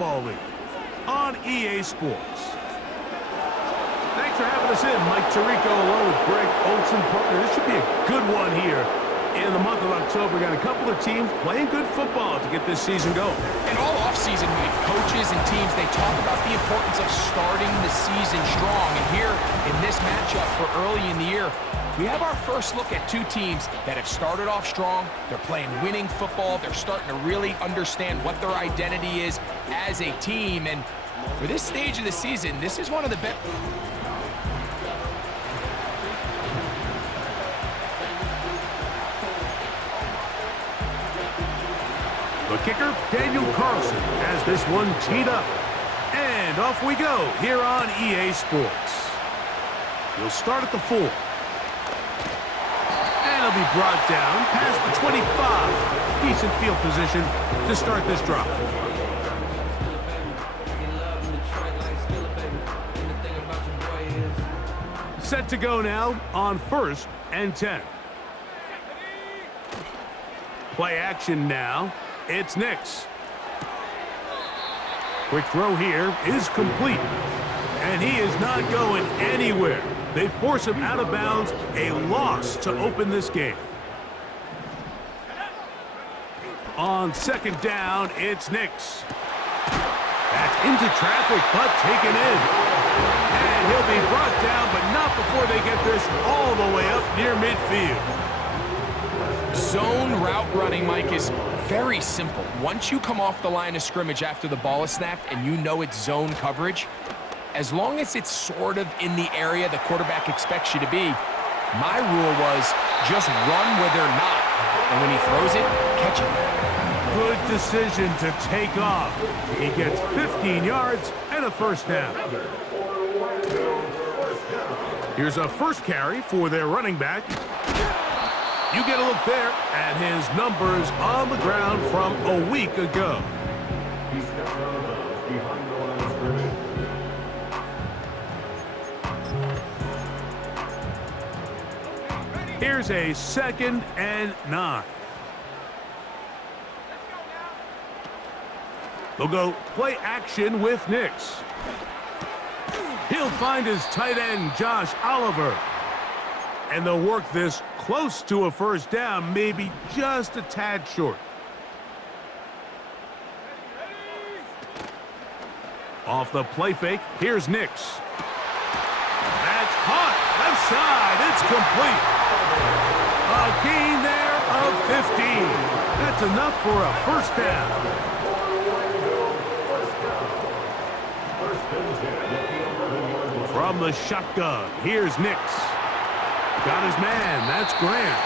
Football League on EA Sports. Thanks for having us in, Mike Tirico, along with Greg Olson, partner. This should be a good one here in the month of October. Got a couple of teams playing good football to get this season going. And all offseason, Mike, coaches and teams, they talk about the importance of starting the season strong. And here in this matchup for early in the year, we have our first look at two teams that have started off strong. They're playing winning football. They're starting to really understand what their identity is as a team. And for this stage of the season, this is one of the best. The kicker, Daniel Carlson, has this one teed up. And off we go here on EA Sports. We'll start at the 4. And it'll be brought down past the 25. Decent field position to start this drive. Set to go now on 1st and 10. Play action now. It's Nix. Quick throw here is complete. And he is not going anywhere. They force him out of bounds. A loss to open this game. On 2nd down, it's Nix. That's into traffic, but taken in. And he'll be brought down, but not before they get this all the way up near midfield. Zone route running, Mike, is very simple. Once you come off the line of scrimmage after the ball is snapped and you know it's zone coverage, as long as it's sort of in the area the quarterback expects you to be, my rule was just run where they're not. And when he throws it, catch it. Good decision to take off. He gets 15 yards and a first down. Here's a first carry for their running back. You get a look there at his numbers on the ground from a week ago. Here's a 2nd and 9. They'll go play action with Nix. He'll find his tight end, Josh Oliver. And they'll work this close to a first down, maybe just a tad short. Off the play fake, here's Nix. That's caught, left side, it's complete. A gain there of 15. That's enough for a first down. From the shotgun, here's Nix. Got his man, that's Grant.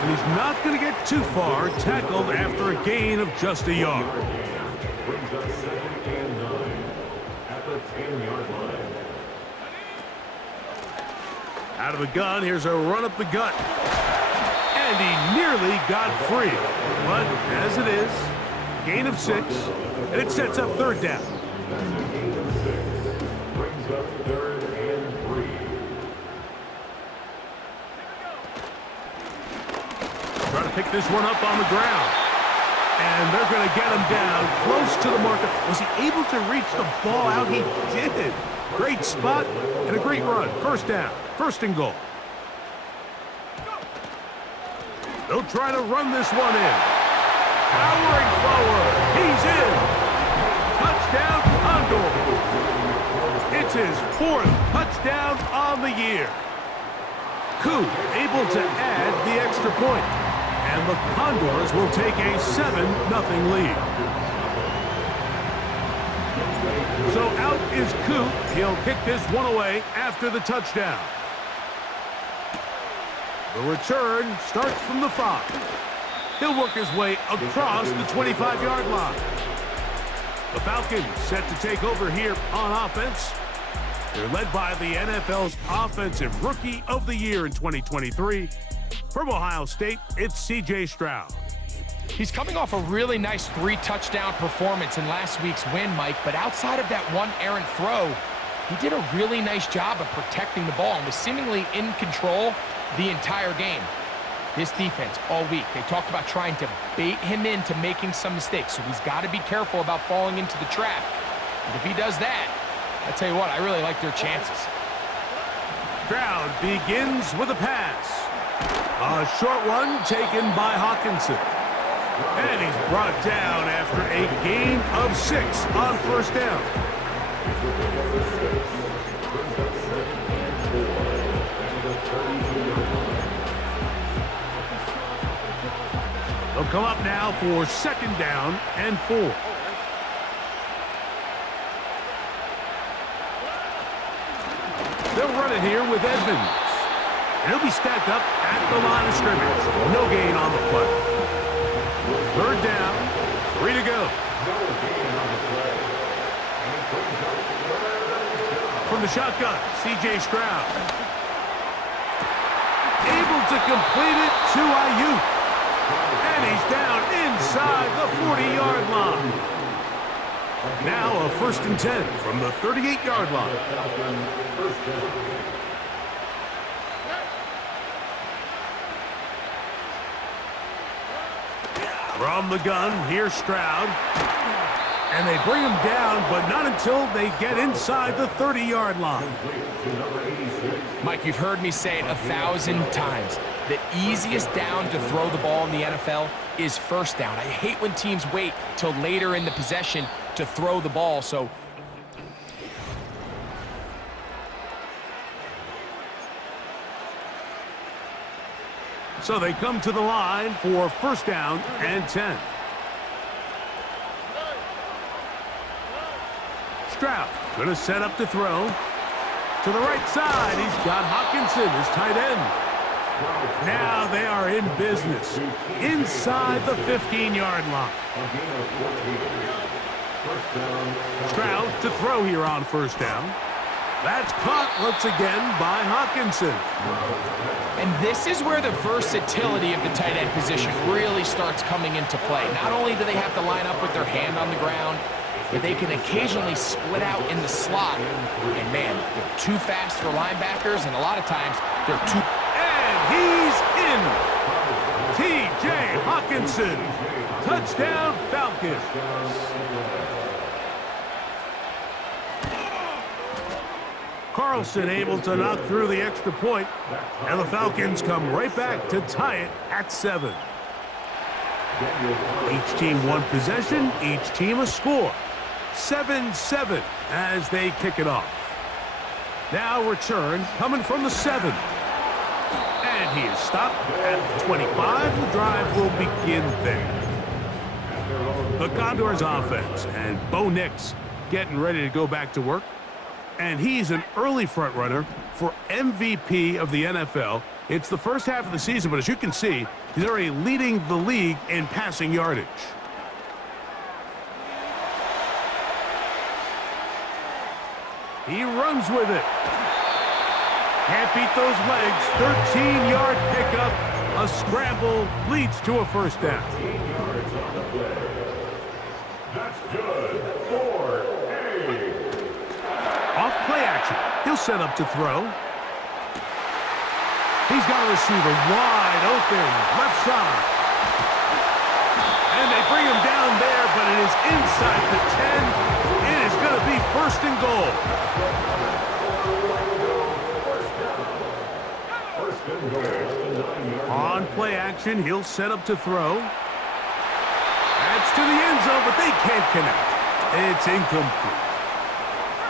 And he's not going to get too far, tackled after a gain of just a yard. Brings up 2nd and 9 at the 10-yard line. Out of the gun, here's a run up the gut. And he nearly got free. But as it is, gain of 6, and it sets up 3rd down. Brings up 3rd and 3. Trying to pick this one up on the ground. And they're going to get him down close to the marker. Was he able to reach the ball out? He did. Great spot and a great run. First down. 1st and goal. They'll try to run this one in. Powering forward. He's in. Touchdown, Condor. It's his 4th touchdown on the year. Koo able to add the extra point. And the Condors will take a 7-0 lead. So out is Koo. He'll kick this one away after the touchdown. The return starts from the 5. He'll work his way across the 25-yard line. The Falcons set to take over here on offense. They're led by the NFL's Offensive Rookie of the Year in 2023. From Ohio State, it's C.J. Stroud. He's coming off a really nice 3-touchdown performance in last week's win, Mike, but outside of that one errant throw, he did a really nice job of protecting the ball and was seemingly in control the entire game. This defense all week, they talked about trying to bait him into making some mistakes, so he's got to be careful about falling into the trap. And if he does that, I tell you what, I really like their chances. Stroud begins with a pass. A short one taken by Hawkinson. And he's brought down after a gain of 6 on first down. They'll come up now for 2nd down and 4. They'll run it here with Edmonds. And he'll be stacked up at the line of scrimmage. No gain on the play. 3rd down, 3 to go. From the shotgun, C.J. Stroud. Able to complete it to Ayuk. And he's down inside the 40-yard line. Now a 1st and 10 from the 38-yard line. From the gun, here's Stroud. And they bring him down, but not until they get inside the 30-yard line. Mike, you've heard me say it 1,000 times. The easiest down to throw the ball in the NFL is 1st down. I hate when teams wait till later in the possession to throw the ball, so they come to the line for 1st down and 10. Stroud going to set up to throw. To the right side, he's got Hawkinson, his tight end. Now they are in business inside the 15-yard line. Stroud to throw here on 1st down. That's caught once again by Hawkinson. And this is where the versatility of the tight end position really starts coming into play. Not only do they have to line up with their hand on the ground, but they can occasionally split out in the slot. And man, they're too fast for linebackers, and a lot of times they're too... And he's in! T.J. Hawkinson. Touchdown, Falcons. Carlson able to knock through the extra point, and the Falcons come right back to tie it at 7. Each team one possession, each team a score. 7-7 as they kick it off. Now return coming from the 7. And he is stopped at the 25. The drive will begin there. The Condors offense and Bo Nix getting ready to go back to work. And he's an early front runner for MVP of the NFL. It's the first half of the season, but as you can see, he's already leading the league in passing yardage. He runs with it. Can't beat those legs. 13-yard pickup. A scramble leads to a 1st down. That's good. 4-8. Off play action. He'll set up to throw. He's got a receiver wide open, left side. And they bring him down there, but it is inside the 10. It is going to be 1st and goal. On play action, he'll set up to throw. That's to the end zone, but they can't connect. It's incomplete.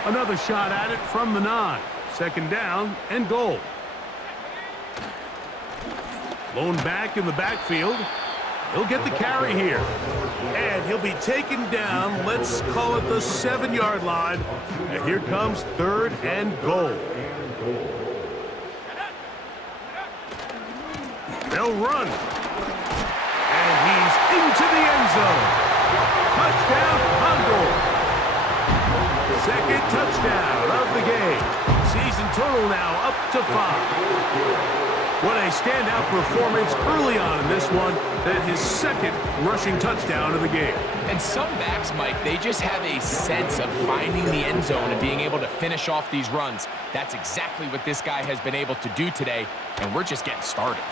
Another shot at it from the 9. 2nd down and goal. Blown back in the backfield. He'll get the carry here. And he'll be taken down, let's call it the 7-yard line. And here comes 3rd and goal. They'll run. And he's into the end zone. Touchdown, Condor. 2nd touchdown of the game. Season total now up to 5. What a standout performance early on in this one. That his 2nd rushing touchdown of the game. And some backs, Mike, they just have a sense of finding the end zone and being able to finish off these runs. That's exactly what this guy has been able to do today, and we're just getting started.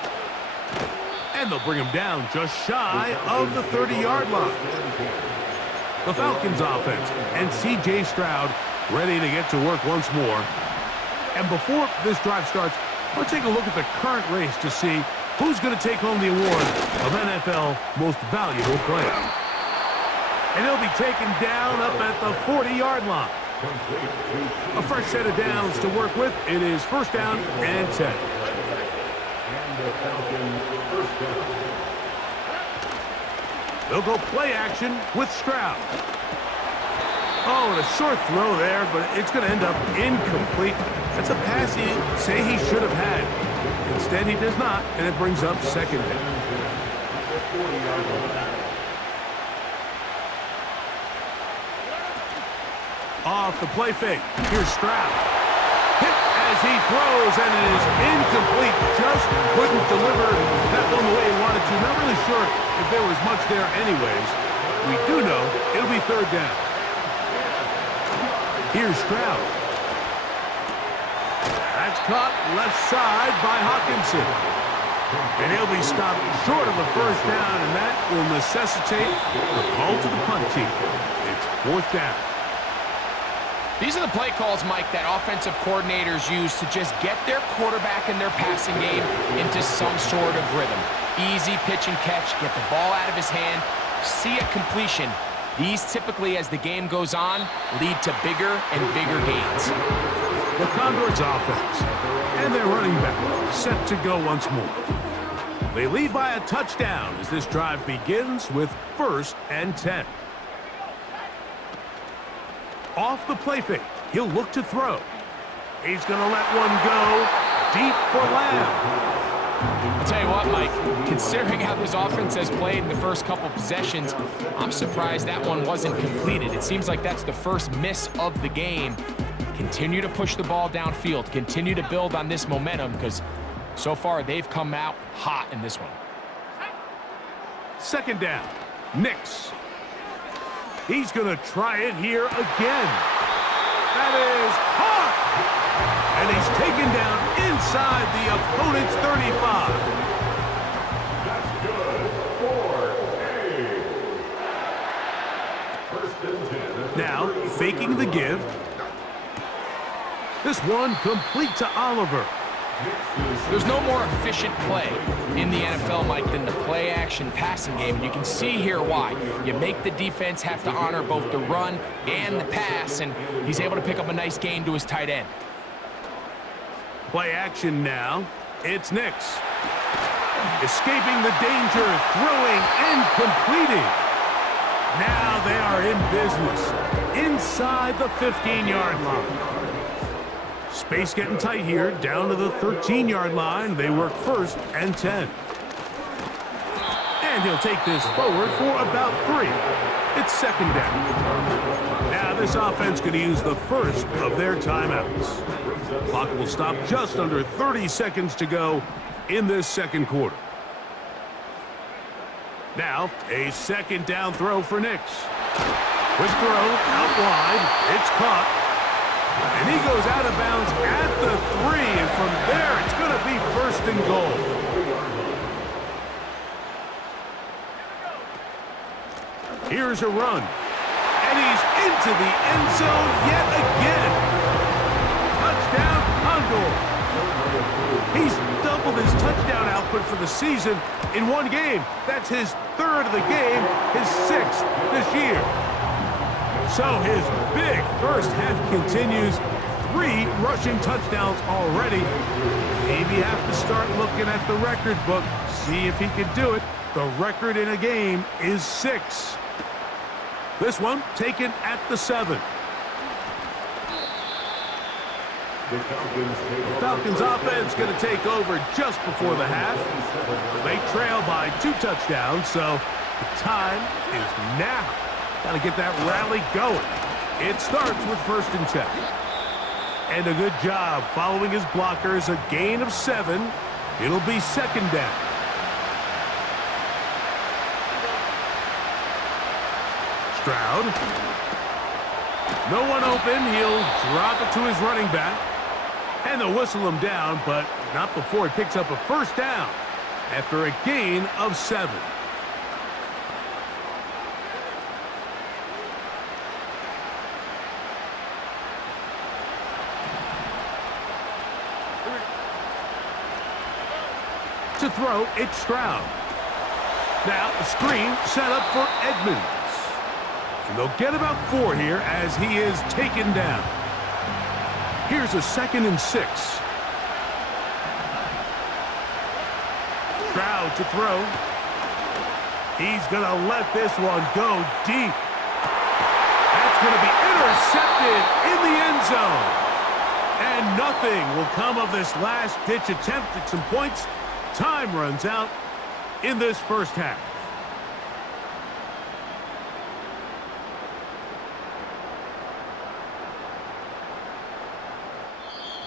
And they'll bring him down just shy of the 30-yard line. The Falcons offense and C.J. Stroud ready to get to work once more. And before this drive starts, let's take a look at the current race to see who's going to take home the award of NFL Most Valuable Player. And he'll be taken down up at the 40-yard line. A fresh set of downs to work with. It is first down and 10. They'll go play action with Stroud. Oh, and a short throw there, but it's going to end up incomplete. That's a pass he'd say he should have had. Instead, he does not, and it brings up second down. Off the play fake. Here's Stroud. Hit as he throws, and it is incomplete. Just couldn't deliver that one the way he wanted to. Not really sure if there was much there anyways. We do know it'll be third down. Here's Stroud. That's caught left side by Hawkinson. And he'll be stopped short of a first down, and that will necessitate the call to the punt team. It's fourth down. These are the play calls, Mike, that offensive coordinators use to just get their quarterback and their passing game into some sort of rhythm. Easy pitch and catch, get the ball out of his hand, see a completion. These typically, as the game goes on, lead to bigger and bigger gains. The Condors offense and their running back set to go once more. They lead by a touchdown as this drive begins with first and 10. Off the play fake, he'll look to throw. He's going to let one go deep for Lamb. I'll tell you what, Mike, considering how this offense has played in the first couple possessions, I'm surprised that one wasn't completed. It seems like that's the first miss of the game. Continue to push the ball downfield. Continue to build on this momentum because so far they've come out hot in this one. Second down, Nix. He's going to try it here again. That is caught! And he's taken down inside the opponent's 35. That's good. 4-8. Now, faking the give. This one complete to Oliver. There's no more efficient play in the NFL, Mike, than the play-action passing game. And you can see here why. You make the defense have to honor both the run and the pass, and he's able to pick up a nice gain to his tight end. Play action now. It's Nix. Escaping the danger, throwing and completing. Now they are in business inside the 15-yard line. Space getting tight here, down to the 13-yard line. They work first and 10. And he'll take this forward for about 3. It's second down. Now this offense going to use the first of their timeouts. Clock will stop just under 30 seconds to go in this second quarter. Now a second down throw for Nix. Quick throw out wide. It's caught. And he goes out of bounds at the 3, and from there, it's going to be first and goal. Here's a run. And he's into the end zone yet again. Touchdown, Condor. He's doubled his touchdown output for the season in one game. That's his third of the game, his 6th this year. So his big first half continues. 3 rushing touchdowns already. Maybe have to start looking at the record book, see if he can do it. The record in a game is 6. This one taken at the 7. The Falcons offense going to take over just before the half. They trail by 2 touchdowns, so the time is now. Got to get that rally going. It starts with first and 10. And a good job following his blockers. A gain of 7. It'll be second down. Stroud. No one open. He'll drop it to his running back. And they'll whistle him down, but not before he picks up a first down. after a gain of 7. To throw, it's Stroud. Now a screen set up for Edmonds. And they'll get about 4 here as he is taken down. Here's a 2nd and 6. Stroud to throw. He's going to let this one go deep. That's going to be intercepted in the end zone. And nothing will come of this last-ditch attempt at some points. Time runs out in this first half.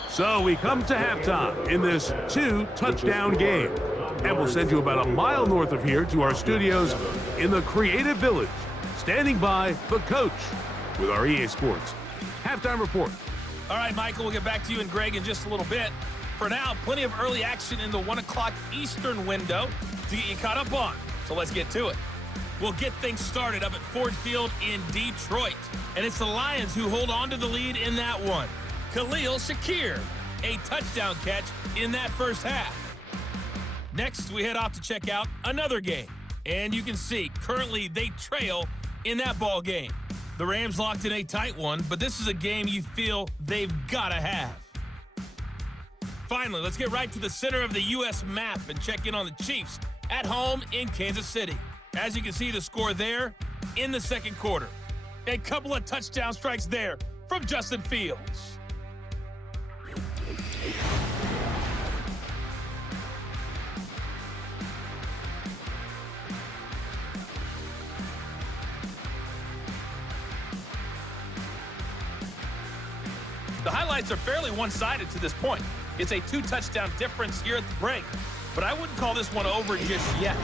So we come to halftime in this 2-touchdown game. And we'll send you about a mile north of here to our studios in the Creative Village. Standing by, the coach with our EA Sports halftime report. All right, Michael, we'll get back to you and Greg in just a little bit. For now, plenty of early action in the 1 o'clock Eastern window to get you caught up on. So let's get to it. We'll get things started up at Ford Field in Detroit. And it's the Lions who hold on to the lead in that one. Khalil Shakir, a touchdown catch in that first half. Next, we head off to check out another game. And you can see, currently they trail in that ball game. The Rams locked in a tight one, but this is a game you feel they've got to have. Finally, let's get right to the center of the U.S. map and check in on the Chiefs at home in Kansas City. As you can see, the score there in the second quarter. A couple of touchdown strikes there from Justin Fields. The highlights are fairly one-sided to this point. It's a 2-touchdown difference here at the break, but I wouldn't call this one over just yet.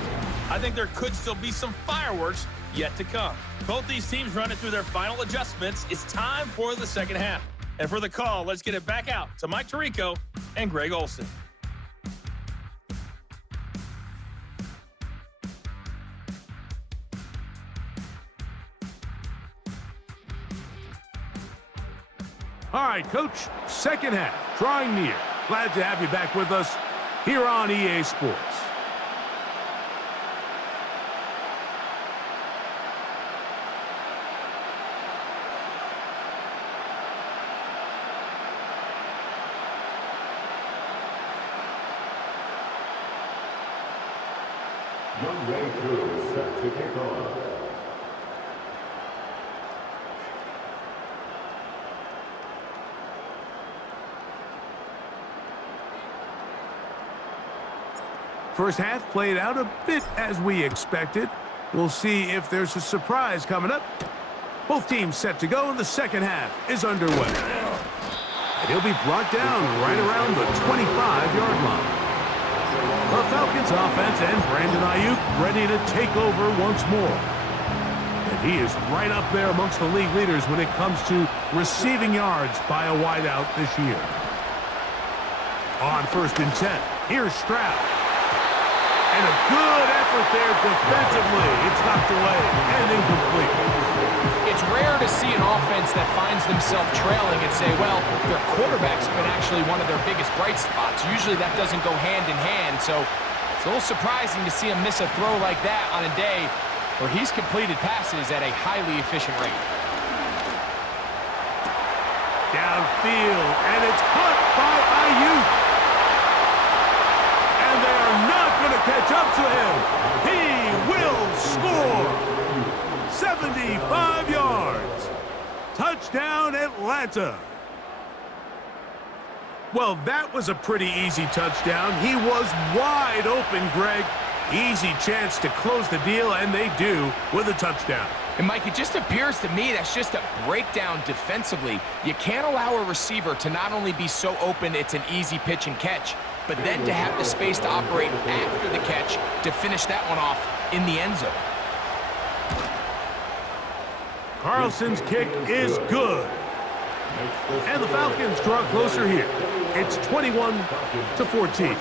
I think there could still be some fireworks yet to come. Both these teams running through their final adjustments. It's time for the second half. And for the call, let's get it back out to Mike Tirico and Greg Olsen. All right, Coach, second half, drawing near. Glad to have you back with us here on EA Sports. Young Ray Crew is set to kick off. First half played out a bit as we expected. We'll see if there's a surprise coming up. Both teams set to go, and the second half is underway. And he'll be brought down right around the 25-yard line. The Falcons offense and Brandon Ayuk ready to take over once more. And he is right up there amongst the league leaders when it comes to receiving yards by a wideout this year. On 1st and 10, here's Stroud. And a good effort there defensively. It's knocked away and incomplete. It's rare to see an offense that finds themselves trailing and say, well, their quarterback's been actually one of their biggest bright spots. Usually that doesn't go hand in hand, so it's a little surprising to see him miss a throw like that on a day where he's completed passes at a highly efficient rate. Downfield, and it's caught by Ayuk. And they are not going to catch up to him. He will score. 75 yards. Touchdown, Atlanta. Well, that was a pretty easy touchdown. He was wide open, Greg. Easy chance to close the deal, and they do with a touchdown. And, Mike, it just appears to me that's just a breakdown defensively. You can't allow a receiver to not only be so open it's an easy pitch and catch, but then to have the space to operate after the catch to finish that one off in the end zone. Carlson's kick is good. And the Falcons draw closer here. It's 21-14.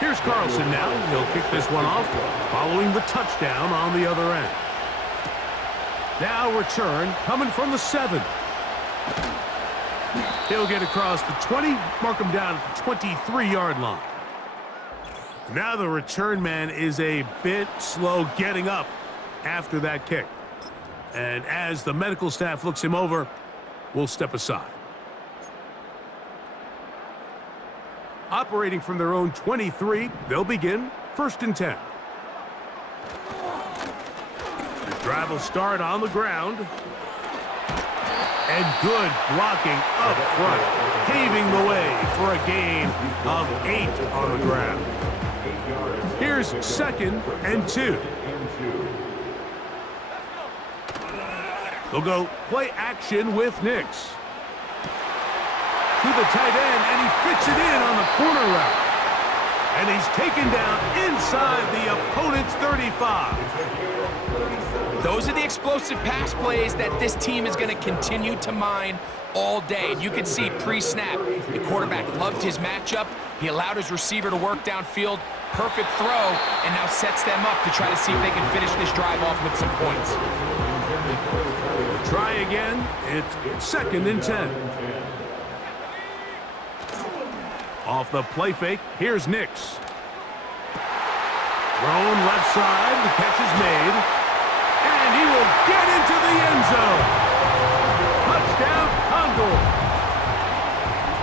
Here's Carlson now. He'll kick this one off, following the touchdown on the other end. Now return coming from the 7. He'll get across the 20, mark him down at the 23-yard line. Now the return man is a bit slow getting up after that kick. And as the medical staff looks him over, we'll step aside. Operating from their own 23, they'll begin 1st and 10. The drive will start on the ground. And good blocking up front, paving the way for a gain of 8 on the ground. Here's 2nd and 2. They'll go play action with Nix. To the tight end, and he fits it in on the corner route. And he's taken down inside the opponent's 35. Those are the explosive pass plays that this team is going to continue to mine all day. And you can see pre-snap, the quarterback loved his matchup. He allowed his receiver to work downfield. Perfect throw, and now sets them up to try to see if they can finish this drive off with some points. Try again. It's 2nd and 10. Off the play fake, here's Nix. Thrown left side, the catch is made. And he will get into the end zone. Touchdown, Condor.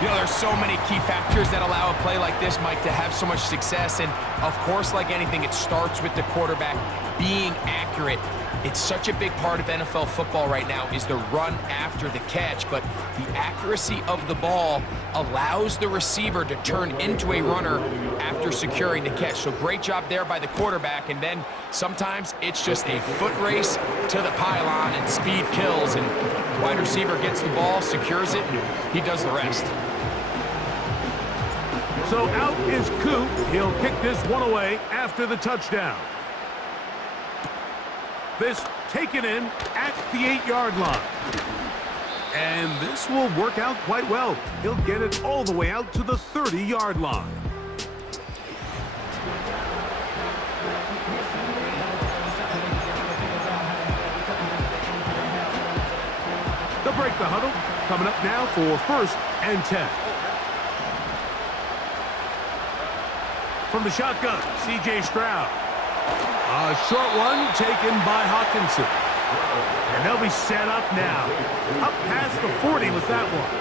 You know, there's so many key factors that allow a play like this, Mike, to have so much success. And, of course, like anything, it starts with the quarterback being accurate. It's such a big part of NFL football right now is the run after the catch, but the accuracy of the ball allows the receiver to turn into a runner after securing the catch. So great job there by the quarterback, and then sometimes it's just a foot race to the pylon and speed kills, and wide receiver gets the ball, secures it, and he does the rest. So out is Coop. He'll kick this one away after the touchdown. This taken in at the 8-yard line. And this will work out quite well. He'll get it all the way out to the 30-yard line. They'll break the huddle. Coming up now for 1st and 10. From the shotgun, C.J. Stroud. A short one taken by Hawkinson. And they'll be set up now. Up past the 40 with that one.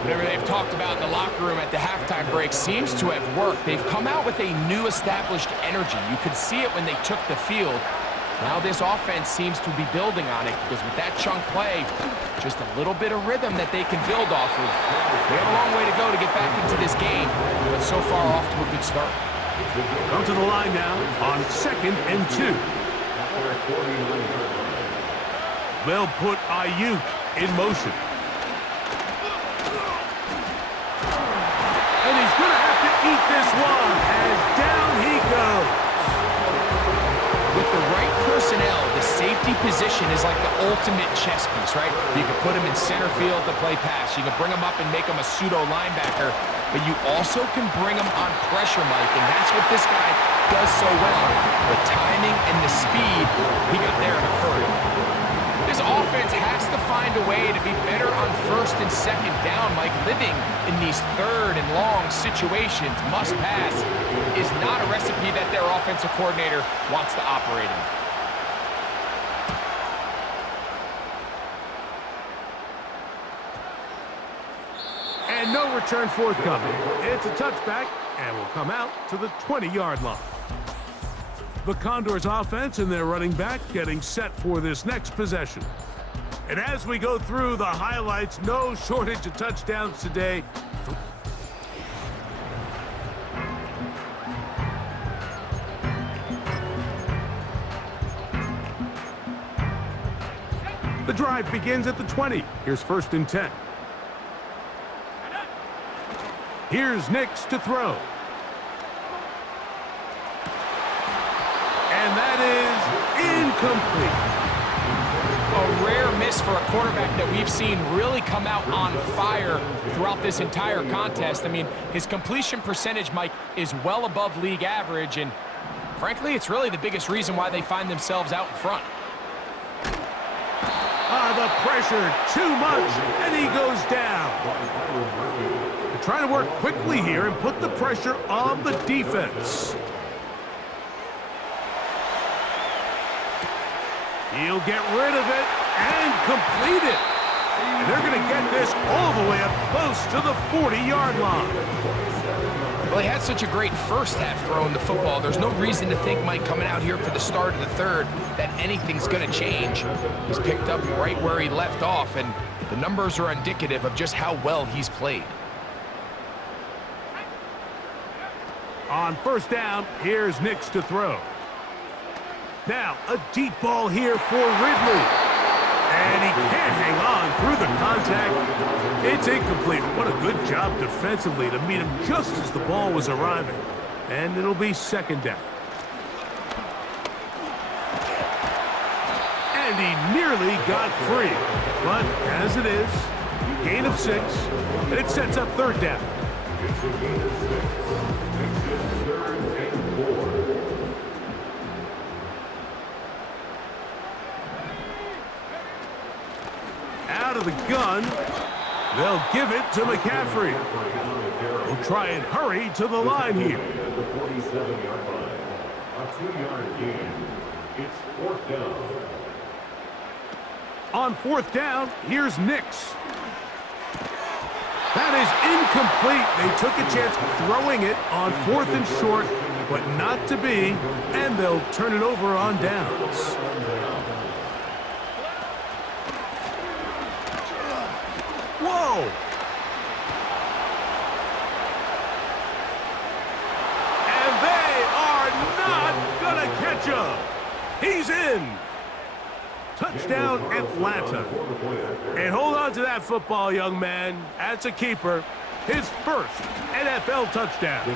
Whatever they've talked about in the locker room at the halftime break seems to have worked. They've come out with a new established energy. You could see it when they took the field. Now this offense seems to be building on it because with that chunk play, just a little bit of rhythm that they can build off of. They have a long way to go to get back into this game, but so far off to a good start. Come to the line now on 2nd and 2. They'll put Ayuk in motion. And he's going to have to eat this one as down he goes. With the right personnel, the safety position is like the ultimate chess piece, right? You can put him in center field to play pass. You can bring him up and make him a pseudo linebacker, but you also can bring him on pressure, Mike, and that's what this guy does so well. The timing and the speed, he got there in a hurry. This offense has to find a way to be better on 1st and 2nd down, Mike. Living in these 3rd and long situations, must pass, is not a recipe that their offensive coordinator wants to operate in. And no return forthcoming. It's a touchback and will come out to the 20-yard line. The Condors offense and their running back getting set for this next possession. And as we go through the highlights, no shortage of touchdowns today. The drive begins at the 20. Here's 1st and 10. Here's Nix to throw. And that is incomplete. a rare miss for a quarterback that we've seen really come out on fire throughout this entire contest. I mean, his completion percentage, Mike, is well above league average, and frankly, it's really the biggest reason why they find themselves out in front. The pressure, too much, and he goes down. They're trying to work quickly here and put the pressure on the defense. He'll get rid of it and complete it. And they're going to get this all the way up close to the 40-yard line. Well, he had such a great first half throwing the football. There's no reason to think, Mike, coming out here for the start of the third, that anything's going to change. He's picked up right where he left off, and the numbers are indicative of just how well he's played. On first down, here's Nix to throw. Now, a deep ball here for Ridley. And he can't hang on through the contact. It's incomplete. What a good job defensively to meet him just as the ball was arriving. And it'll be second down. And he nearly got free. But as it is, gain of 6, and it sets up third down. It's a gain of 6. Makes it 3rd and 4. Out of the gun, they'll give it to McCaffrey. He'll try and hurry to the line here. At the 47-yard line. A 2-yard gain. It's 4th down. On fourth down, here's Nix. That is incomplete. They took a chance throwing it on 4th and short, but not to be, and they'll turn it over on downs. Whoa! And they are not gonna catch him. He's in. Touchdown, Atlanta. And hold on to that football, young man. That's a keeper. His first NFL touchdown.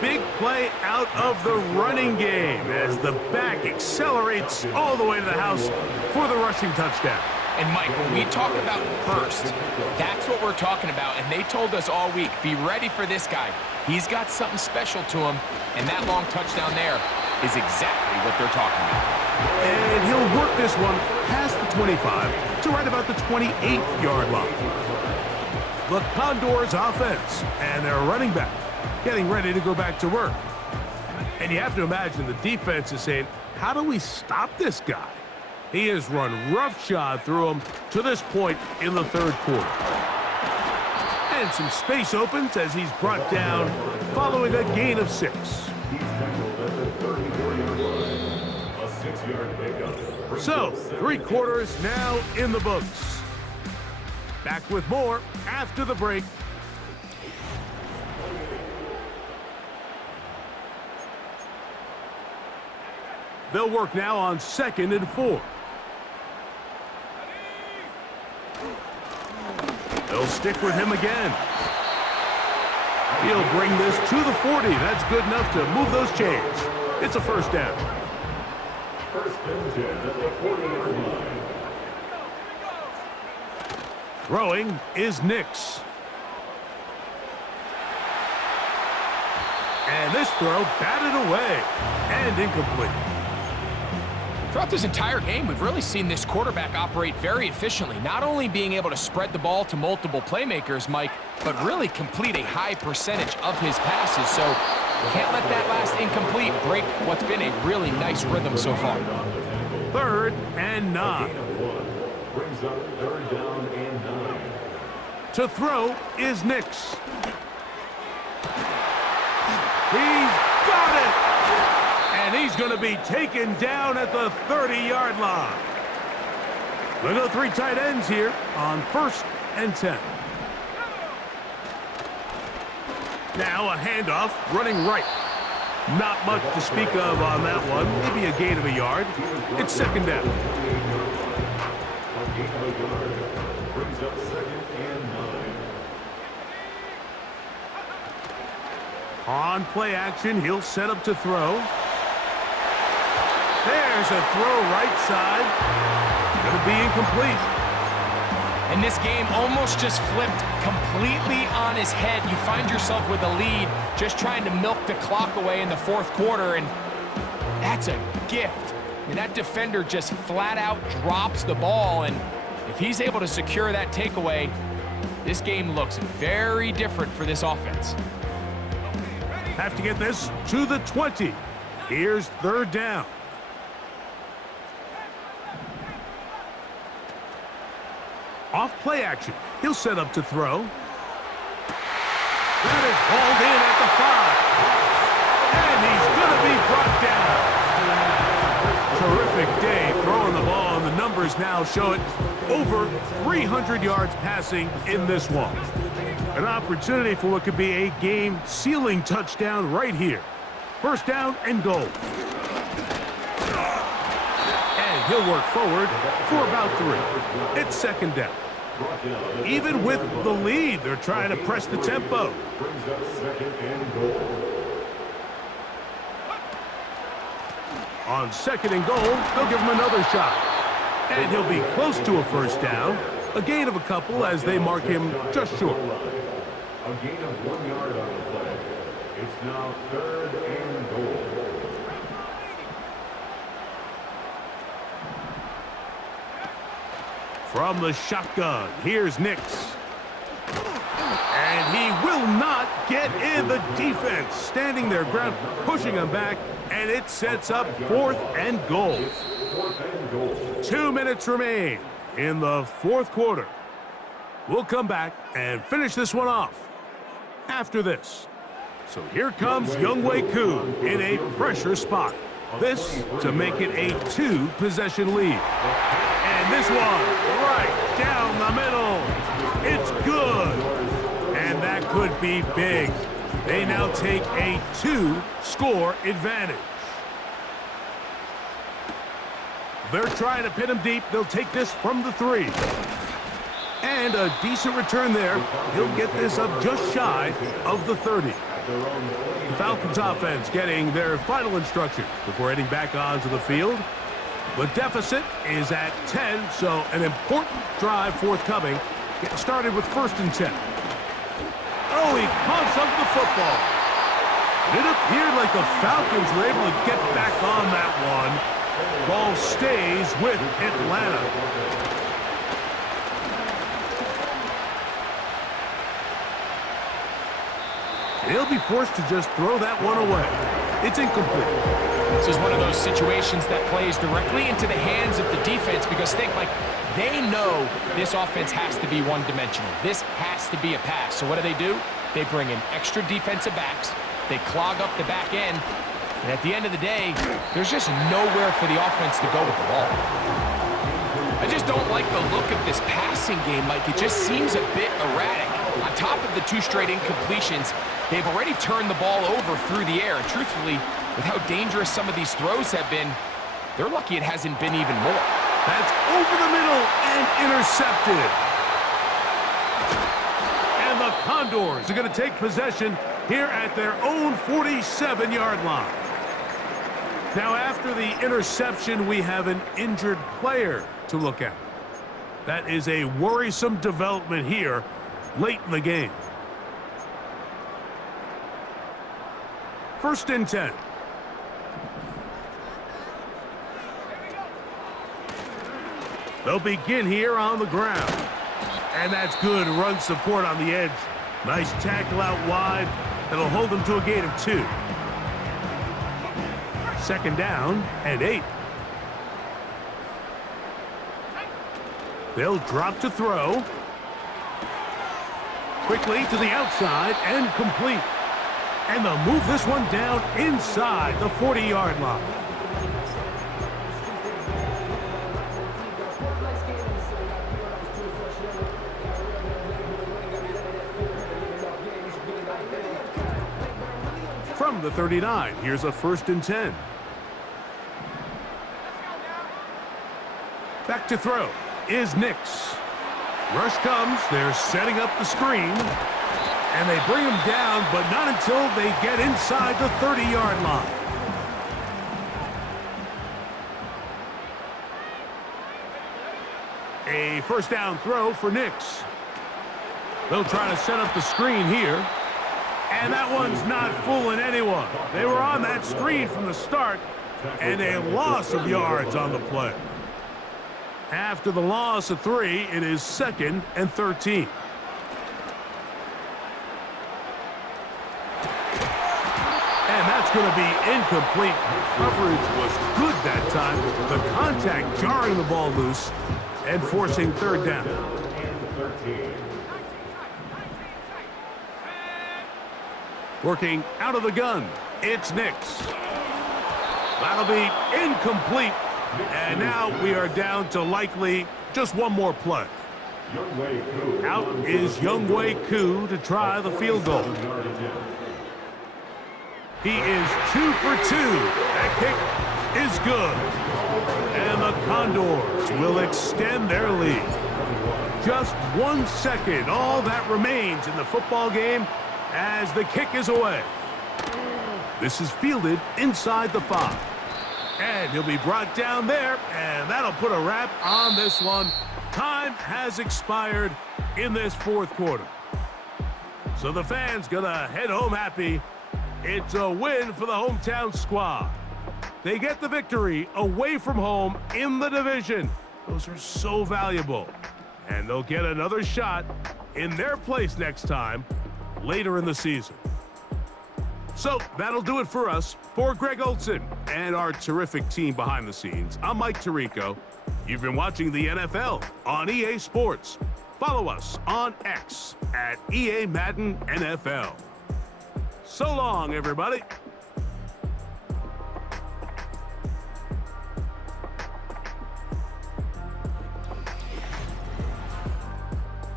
Big play out of the running game as the back accelerates all the way to the house for the rushing touchdown. And Mike, when we talk about burst, that's what we're talking about. And they told us all week, be ready for this guy. He's got something special to him, and that long touchdown there is exactly what they're talking about. And he'll work this one past the 25 to right about the 28-yard line. The Condors offense and their running back getting ready to go back to work. And you have to imagine the defense is saying, how do we stop this guy? He has run roughshod through him to this point in the third quarter. And some space opens as he's brought down following a gain of 6. He's tackled at the 34-yard line. A 6-yard pickup. So, 3 quarters now in the books. Back with more after the break. They'll work now on 2nd and 4. They'll stick with him again. He'll bring this to the 40. That's good enough to move those chains. It's a first down. First and 10 at the 40-yard line. Throwing is Nix. And this throw batted away and incomplete. Throughout this entire game, we've really seen this quarterback operate very efficiently, not only being able to spread the ball to multiple playmakers, Mike, but really complete a high percentage of his passes. So can't let that last incomplete break what's been a really nice rhythm so far. 3rd and 9. Brings up 3rd down and 9. To throw is Nix. He's got it! And he's going to be taken down at the 30-yard line. We'll go 3 tight ends here on 1st and 10. Now a handoff running right. Not much to speak of on that one. Maybe a gain of a yard. It's 2nd down. A gain of a yard. Brings up 2nd and 9. On play action, he'll set up to throw. There's a throw right side. Going to be incomplete. And this game almost just flipped completely on his head. You find yourself with a lead, just trying to milk the clock away in the fourth quarter, and that's a gift. I mean, that defender just flat out drops the ball, and if he's able to secure that takeaway, this game looks very different for this offense. Have to get this to the 20. Here's third down. Off play action. He'll set up to throw. That is hauled in at the 5. And he's going to be brought down. Terrific day throwing the ball, and the numbers now show it. Over 300 yards passing in this one. An opportunity for what could be a game-sealing touchdown right here. First down and goal. And he'll work forward for about 3. It's second down. Even with the lead, they're trying to press the tempo. Brings up second and goal. On second and goal, they'll give him another shot. And he'll be close to a first down. A gain of a couple as they mark him just short. A gain of 1 yard on the play. It's now third and goal. From the shotgun, here's Nix. And he will not get in. The defense standing their ground, pushing him back, and it sets up fourth and goal. 2 minutes remain in the fourth quarter. We'll come back and finish this one off after this. So here comes Younghoe Koo in a pressure spot. This to make it a 2-possession lead. And this one right down the middle. It's good. And that could be big. They now take a 2-score advantage. They're trying to pin him deep. They'll take this from the 3. And a decent return there. He'll get this up just shy of the 30. The Falcons offense getting their final instructions before heading back onto the field. The deficit is at 10, so an important drive forthcoming. Getting started with first and 10. Oh, he coughs up the football. It appeared like the Falcons were able to get back on that one. Ball stays with Atlanta. He'll be forced to just throw that one away. It's incomplete. This is one of those situations that plays directly into the hands of the defense because they know this offense has to be one-dimensional. This has to be a pass. So what do? They bring in extra defensive backs. They clog up the back end. And at the end of the day, there's just nowhere for the offense to go with the ball. I just don't like the look of this passing game, Mike. It just seems a bit erratic. On top of the 2 straight incompletions, they've already turned the ball over through the air. And truthfully, with how dangerous some of these throws have been, they're lucky it hasn't been even more. That's over the middle and intercepted. And the Condors are going to take possession here at their own 47-yard line. Now, after the interception, we have an injured player to look at. That is a worrisome development here late in the game. First and 10. They'll begin here on the ground. And that's good run support on the edge. Nice tackle out wide. That'll hold them to a gain of 2. Second down and 8. They'll drop to throw. Quickly to the outside and complete. And they'll move this one down inside the 40-yard line. From the 39, here's a first and 10. Back to throw is Nix. Rush comes, they're setting up the screen, and they bring him down, but not until they get inside the 30-yard line. A first down throw for Nix. They'll try to set up the screen here. And that one's not fooling anyone. They were on that screen from the start, and a loss of yards on the play. After the loss of 3, it is 2nd and 13. And that's going to be incomplete. Coverage was good that time. The contact jarring the ball loose and forcing 3rd down. Working out of the gun, it's Nix. That'll be incomplete. And now we are down to likely just one more play. Out is Younghoe Koo to try the field goal. He is 2 for 2. That kick is good. And the Condors will extend their lead. Just 1 second, all that remains in the football game as the kick is away. This is fielded inside the 5. And he'll be brought down there, and that'll put a wrap on this one. Time has expired in this 4th quarter. So the fans gonna head home happy. It's a win for the hometown squad. They get the victory away from home in the division. Those are so valuable. And they'll get another shot in their place next time later in the season. So that'll do it for us. For Greg Olson and our terrific team behind the scenes, I'm Mike Tirico. You've been watching the NFL on EA Sports. Follow us on X at EA Madden NFL. So long, everybody.